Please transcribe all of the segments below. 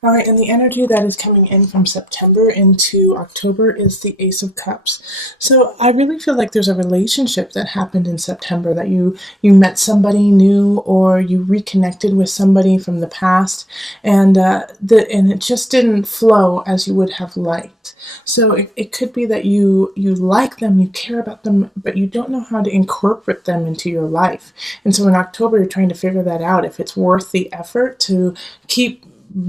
All right, and the energy that is coming in from September into October is the Ace of Cups. So I really feel like there's a relationship that happened in September, that you met somebody new, or you reconnected with somebody from the past, and and it just didn't flow as you would have liked. So it could be that you like them, you care about them, but you don't know how to incorporate them into your life. And so in October, you're trying to figure that out, if it's worth the effort to keep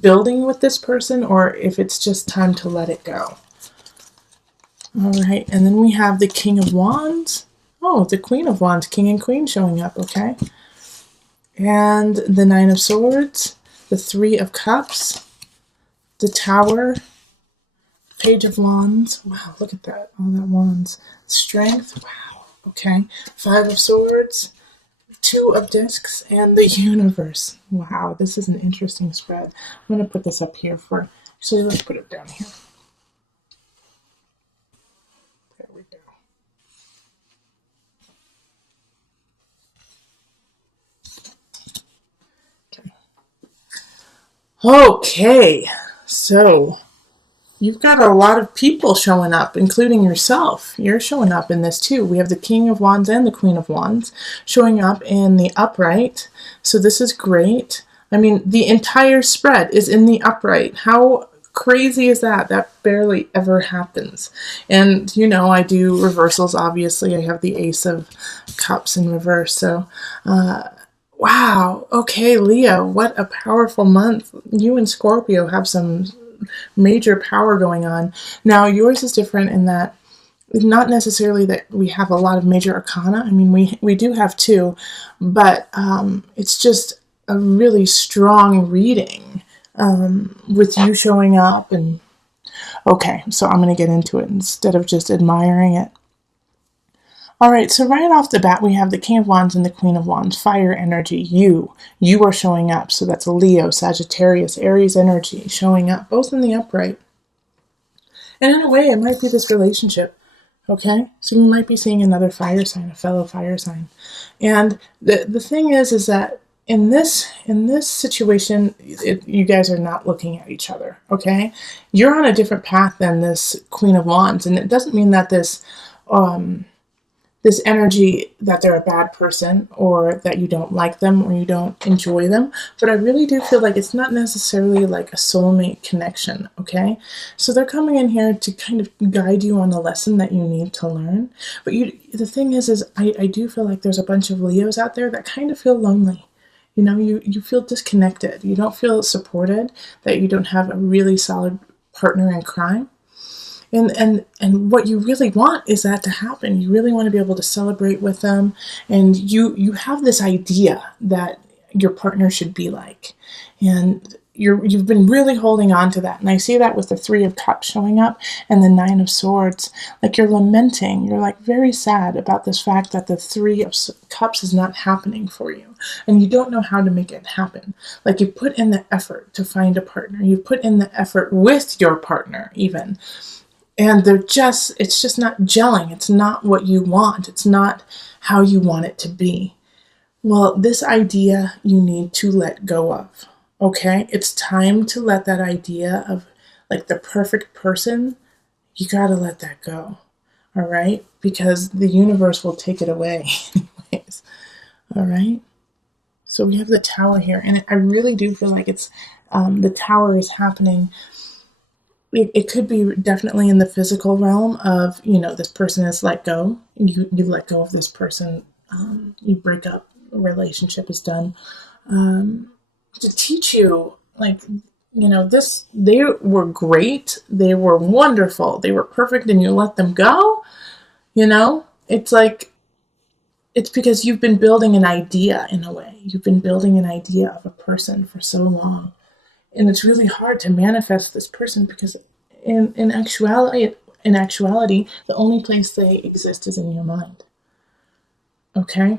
building with this person, or if it's just time to let it go. All right, and then we have the King of Wands. Oh, the Queen of Wands, King and Queen showing up, okay? And the Nine of Swords, the Three of Cups, the Tower, Page of Wands. Wow, look at that, all that wands. Strength, wow, okay. Five of Swords, Two of Discs, and the Universe. Wow, this is an interesting spread. I'm going to put this up here for, so let's put it down here. There we go. Okay, so you've got a lot of people showing up, including yourself. You're showing up in this too. We have the King of Wands and the Queen of Wands showing up in the upright. So this is great. I mean, the entire spread is in the upright. How crazy is that? That barely ever happens. And, you know, I do reversals, obviously. I have the Ace of Cups in reverse. So, wow. Okay, Leo, what a powerful month. You and Scorpio have some major power going on. Now, yours is different in that not necessarily that we have a lot of major arcana. I mean, we do have two, but it's just a really strong reading with you showing up. And okay, so I'm going to get into it instead of just admiring it. All right, so right off the bat, we have the King of Wands and the Queen of Wands, fire energy. You are showing up. So that's Leo, Sagittarius, Aries energy showing up, both in the upright. And in a way, it might be this relationship. Okay, so you might be seeing another fire sign, a fellow fire sign. And the thing is that in this situation, you guys are not looking at each other. Okay, you're on a different path than this Queen of Wands, and it doesn't mean that this energy that they're a bad person, or that you don't like them, or you don't enjoy them. But I really do feel like it's not necessarily like a soulmate connection, okay? So they're coming in here to kind of guide you on the lesson that you need to learn. But the thing is I do feel like there's a bunch of Leos out there that kind of feel lonely. You know, you feel disconnected. You don't feel supported, that you don't have a really solid partner in crime. And what you really want is that to happen. You really want to be able to celebrate with them, and you have this idea that your partner should be like, and you've been really holding on to that. And I see that with the Three of Cups showing up and the Nine of Swords. Like you're lamenting, you're like very sad about this fact that the Three of Cups is not happening for you, and you don't know how to make it happen. Like you put in the effort to find a partner, you put in the effort with your partner even, and it's just not gelling. It's not what you want. It's not how you want it to be. Well, this idea you need to let go of, okay? It's time to let that idea of like the perfect person, you gotta let that go, all right? Because the universe will take it away anyways, all right? So we have the Tower here, and I really do feel like it's, the Tower is happening. It could be definitely in the physical realm of, you know, this person is let go. You let go of this person. You break up. A relationship is done. To teach you, like, you know, they were great. They were wonderful. They were perfect, and you let them go. You know, it's like, it's because you've been building an idea in a way. You've been building an idea of a person for so long. And it's really hard to manifest this person because in actuality, the only place they exist is in your mind. Okay?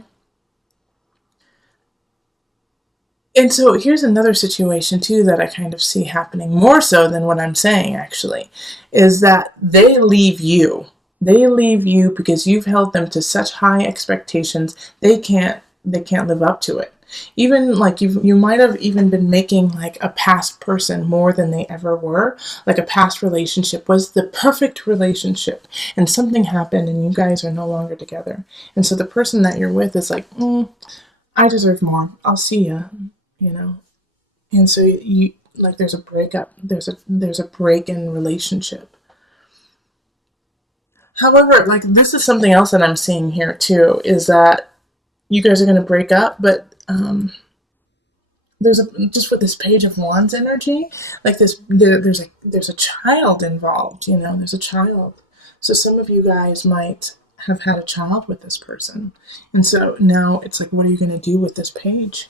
And so here's another situation too that I kind of see happening more so than what I'm saying actually, is that they leave you. They leave you because you've held them to such high expectations, they can't live up to it. Even like you might have even been making like a past person more than they ever were. Like a past relationship was the perfect relationship, and something happened, and you guys are no longer together. And so the person that you're with is like, I deserve more. I'll see ya. You know. And so you like there's a breakup. There's a break in relationship. However, like this is something else that I'm seeing here too is that you guys are going to break up, but there's a just with this page of wands energy, like there's a child involved. You know, there's a child. So some of you guys might have had a child with this person, and so now it's like, what are you going to do with this page?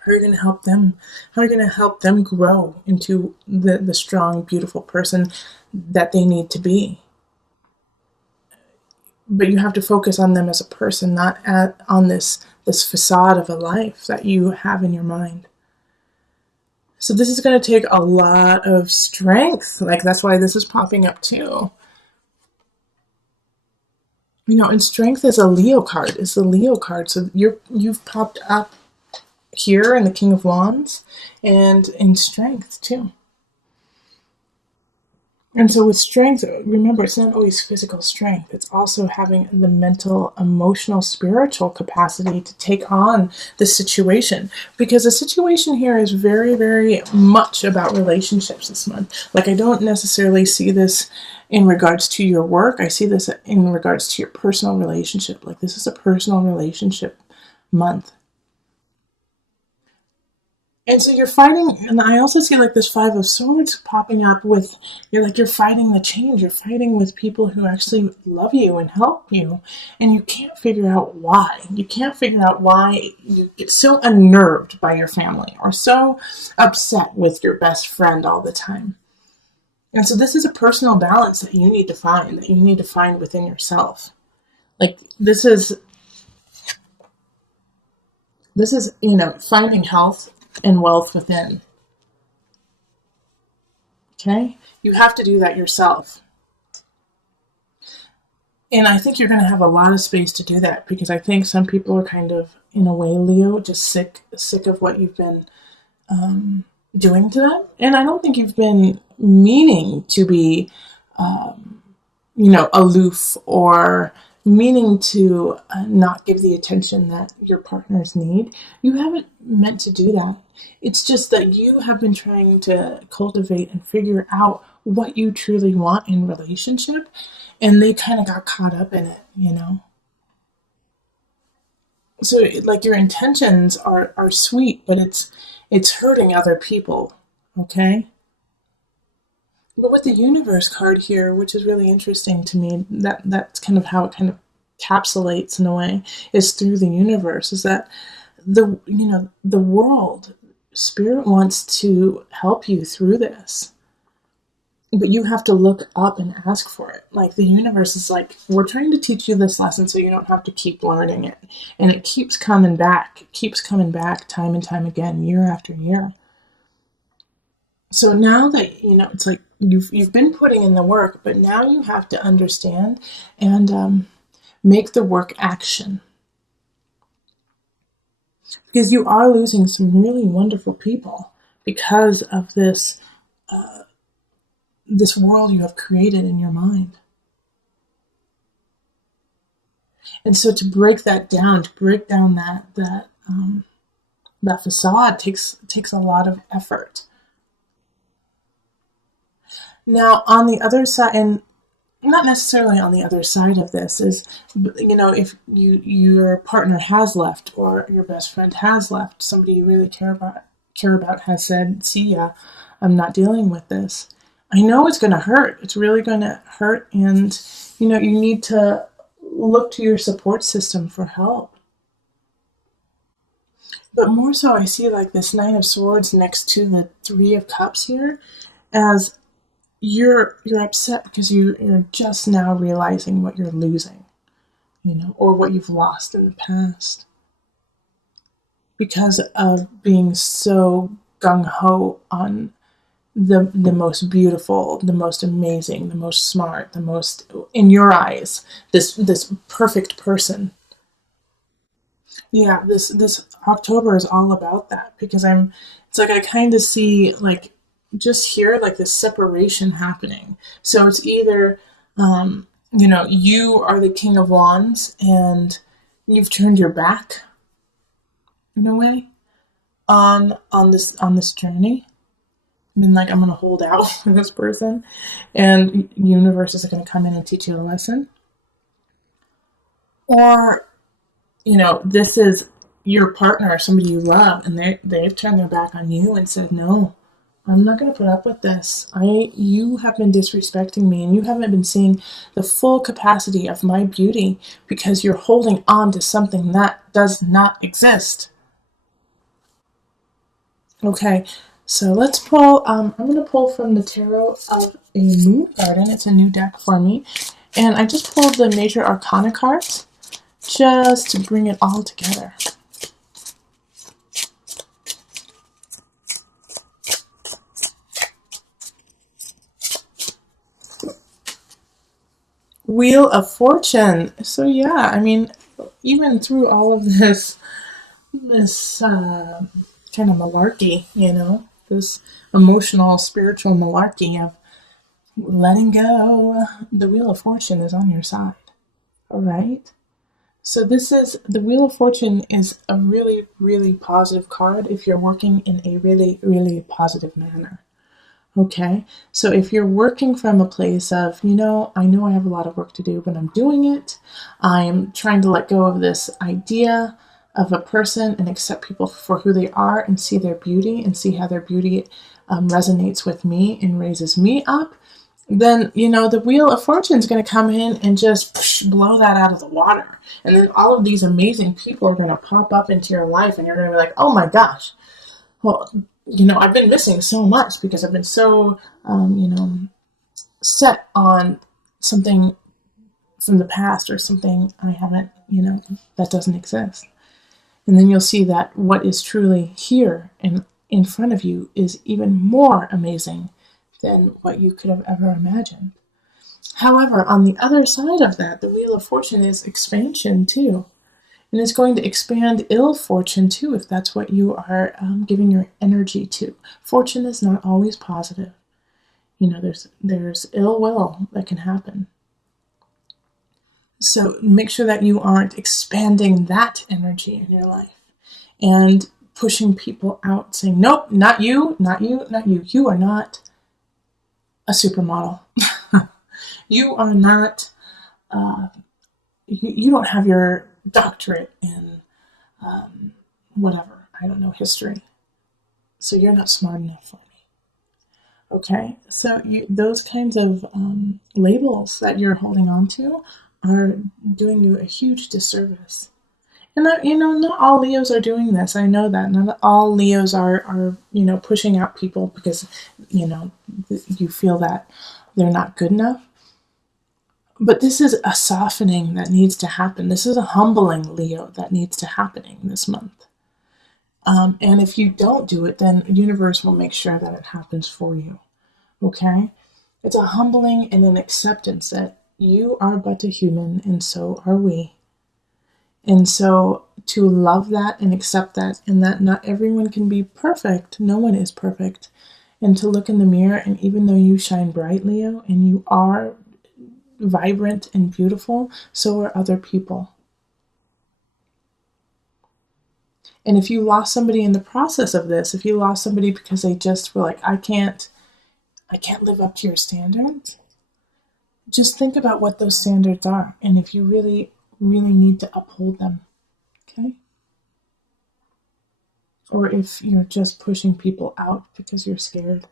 How are you going to help them? How are you going to help them grow into the strong, beautiful person that they need to be? But you have to focus on them as a person, not on this facade of a life that you have in your mind. So this is going to take a lot of strength. Like that's why this is popping up too. You know, and strength is a Leo card. It's the Leo card. So you've popped up here in the King of Wands and in strength too. And so with strength, remember, it's not always physical strength. It's also having the mental, emotional, spiritual capacity to take on the situation. Because the situation here is very, very much about relationships this month. Like I don't necessarily see this in regards to your work. I see this in regards to your personal relationship. Like this is a personal relationship month. And so you're fighting, and I also see like this Five of Swords popping up with, you're fighting the change. You're fighting with people who actually love you and help you, and you can't figure out why. You can't figure out why you get so unnerved by your family or so upset with your best friend all the time. And so this is a personal balance that you need to find, within yourself. Like this is finding health and wealth within. Okay? You have to do that yourself. And I think you're going to have a lot of space to do that because I think some people are kind of, in a way, Leo, just sick of what you've been doing to them. And I don't think you've been meaning to be, aloof or meaning to not give the attention that your partners need. You haven't meant to do that. It's just that you have been trying to cultivate and figure out what you truly want in relationship, and they kind of got caught up in it. So like your intentions are sweet, but it's hurting other people. Okay. But with the universe card here, which is really interesting to me, that's kind of how it kind of capsulates in a way, is through the universe, is that the world, spirit wants to help you through this. But you have to look up and ask for it. Like the universe is like, we're trying to teach you this lesson so you don't have to keep learning it. And it keeps coming back. It keeps coming back time and time again, year after year. So now that it's like you've been putting in the work, but now you have to understand and make the work action, because you are losing some really wonderful people because of this world you have created in your mind. And so to break that down, that facade takes a lot of effort. Now, on the other side, and not necessarily on the other side of this, is, if your partner has left or your best friend has left, somebody you really care about has said, see ya, I'm not dealing with this. I know it's going to hurt. It's really going to hurt. And, you need to look to your support system for help. But more so, I see like this Nine of Swords next to the Three of Cups here as you're upset because you're just now realizing what you're losing, or what you've lost in the past because of being so gung-ho on the most beautiful, the most amazing, the most smart, the most, in your eyes, this perfect person. Yeah, this October is all about that because it's like I kind of see like just here like this separation happening. So it's either you are the king of wands and you've turned your back in a way on this journey. I mean, like I'm gonna hold out for this person, and universe is gonna come in and teach you a lesson, or this is your partner or somebody you love, and they've turned their back on you and said, "No, I'm not going to put up with this. You have been disrespecting me, and you haven't been seeing the full capacity of my beauty because you're holding on to something that does not exist." Okay, so let's pull. I'm going to pull from the Tarot of a Moon Garden. It's a new deck for me, and I just pulled the Major Arcana cards just to bring it all together. Wheel of Fortune. So yeah, I mean, even through all of this kind of malarkey, this emotional, spiritual malarkey of letting go, the Wheel of Fortune is on your side. All right. So this is the Wheel of Fortune is a really, really positive card if you're working in a really, really positive manner. Okay, so if you're working from a place of, I know I have a lot of work to do, but I'm doing it. I'm trying to let go of this idea of a person and accept people for who they are and see their beauty and see how their beauty resonates with me and raises me up, then, the Wheel of Fortune is going to come in and just blow that out of the water. And then all of these amazing people are going to pop up into your life and you're going to be like, oh my gosh, well, I've been missing so much because I've been so, set on something from the past or something I haven't, that doesn't exist. And then you'll see that what is truly here and in front of you is even more amazing than what you could have ever imagined. However, on the other side of that, the Wheel of Fortune is expansion too. And it's going to expand ill fortune too, if that's what you are giving your energy to. Fortune is not always positive. There's ill will that can happen. So make sure that you aren't expanding that energy in your life and pushing people out, saying, nope, not you, not you, not you. You are not a supermodel. You are not, you don't have your doctorate in whatever, I don't know, history. So you're not smart enough for me. Okay, so those kinds of labels that you're holding on to are doing you a huge disservice. And not all Leos are doing this. I know that not all Leos are pushing out people because you feel that they're not good enough. But this is a softening that needs to happen. This is a humbling, Leo, that needs to happen this month. And if you don't do it, then the universe will make sure that it happens for you. Okay? It's a humbling and an acceptance that you are but a human and so are we. And so to love that and accept that, and that not everyone can be perfect, no one is perfect, and to look in the mirror, and even though you shine bright, Leo, and you are vibrant and beautiful, so are other people. And if you lost somebody in the process of this, if you lost somebody because they just were like, I can't live up to your standards, just think about what those standards are and if you really, really need to uphold them. Okay? Or if you're just pushing people out because you're scared.